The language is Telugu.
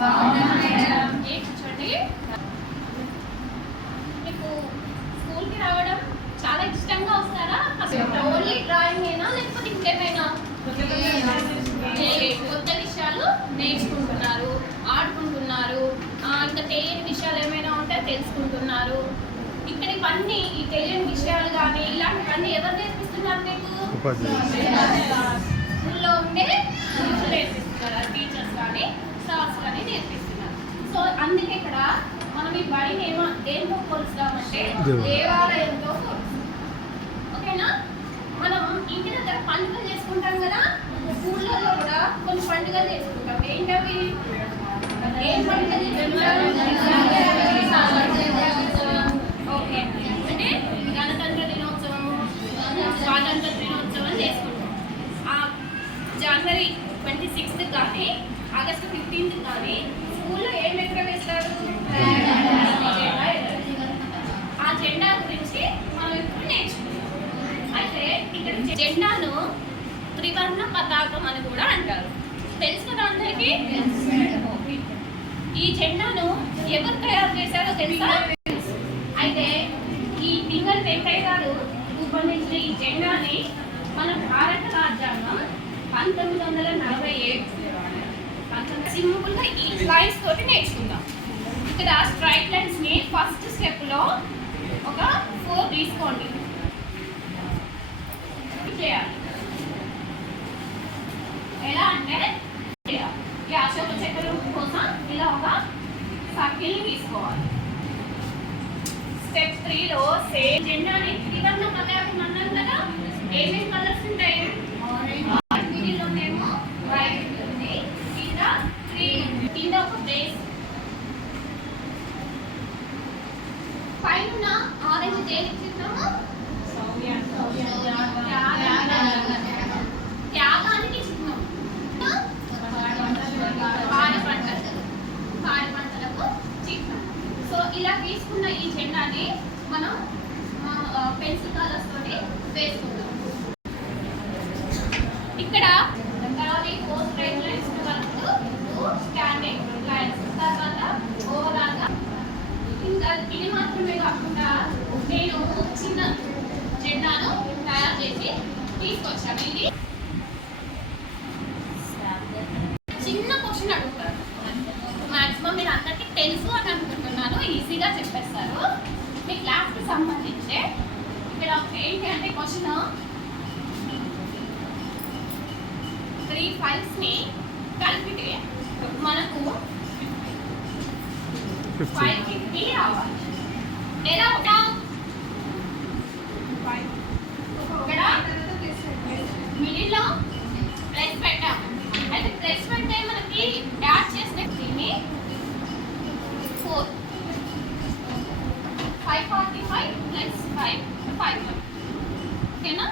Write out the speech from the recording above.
కూర్చోండి మీకు స్కూల్కి రావడం చాలా ఇష్టంగా వస్తారా ఓన్లీ డ్రాయింగ్ అయినా లేకపోతే ఇంకేమైనా కొత్త విషయాలు నేర్చుకుంటున్నారు ఆడుకుంటున్నారు ఇంకా తెలియని విషయాలు ఏమైనా ఉంటే తెలుసుకుంటున్నారు ఇక్కడ ఇవన్నీ ఈ తెలియని విషయాలు కానీ ఇలాంటివన్నీ ఎవరు నేర్పిస్తున్నారు మీకు స్కూల్లో ఉండే దేవాలయంతో ఓకేనా? మనం ఇంటి దగ్గర పండుగలు చేసుకుంటాం కదా స్కూళ్ళలో కూడా కొన్ని పండుగలు చేసుకుంటాం. ఏంటవి? ఏం పండుగ ఓకే. అంటే గణతంత్ర దినోత్సవం స్వాతంత్ర దినోత్సవం చేసుకుంటాం. జనవరి ట్వంటీ సిక్స్త్ కానీ ఆగస్టు ఫిఫ్టీన్త్ కానీ స్కూల్లో ఏం ఎక్కడ వేస్తారు? త్రివర్ణ పతాకం అని కూడా అంటారు. తెలుసు కదా అందరికి? ఈ జెండాను ఎవరు తయారు చేశారో తెలుసా? అయితే ఈ పింగళి వెంకయ్య గారు రూపొందించిన ఈ జెండాని మన భారత రాజ్యాంగం పంతొమ్మిది వందల నలభై ఏడు సింపుల్గా ఈ లైన్స్ తోటి నేర్చుకుందాం. ఇక్కడ స్ట్రైట్ లైన్స్ని ఫస్ట్ స్టెప్లో ఒక ఫోర్ తీసుకోండి చేయాలి ఎలా అంటే చేయాలి. ఈ అశోక కోసం ఇలా ఒక సర్కిల్ తీసుకోవాలి. స్టెప్ త్రీలో సేమ్ జెండాని త్రివర్ణ పతాకం అన్నాం కదా? ఏమేమి జెండాని మనం పెన్సిల్ కలర్స్ తోటి వేసుకుందాం ఇక్కడ గాలి ఫోర్ స్ట్రైట్ లైన్స్ వరకు టూ స్టాండింగ్ లైన్స్ తర్వాత ఓవరాల్గా ఇంకా ఇది మాత్రమే కాకుండా నేను చిన్న జెండాను తయారు చేసి తీసుకొచ్చాను. ఇది చిన్న క్వశ్చన్ అడుగుతారు మాక్సిమం మీరు అందరికీ తెలుసు అని అనుకుంటున్నాను. ఈజీగా చెప్పేస్తారు. మీ క్లాస్కి సంబంధించి ఇక్కడ ఏంటి అంటే క్వశ్చన్ త్రీ ఫైల్స్ని కలిపితే మనకు ఫైవ్ ఫిఫ్టీ రావాలి. ఎలా ఇక్కడ మిడిల్లో ओके ना?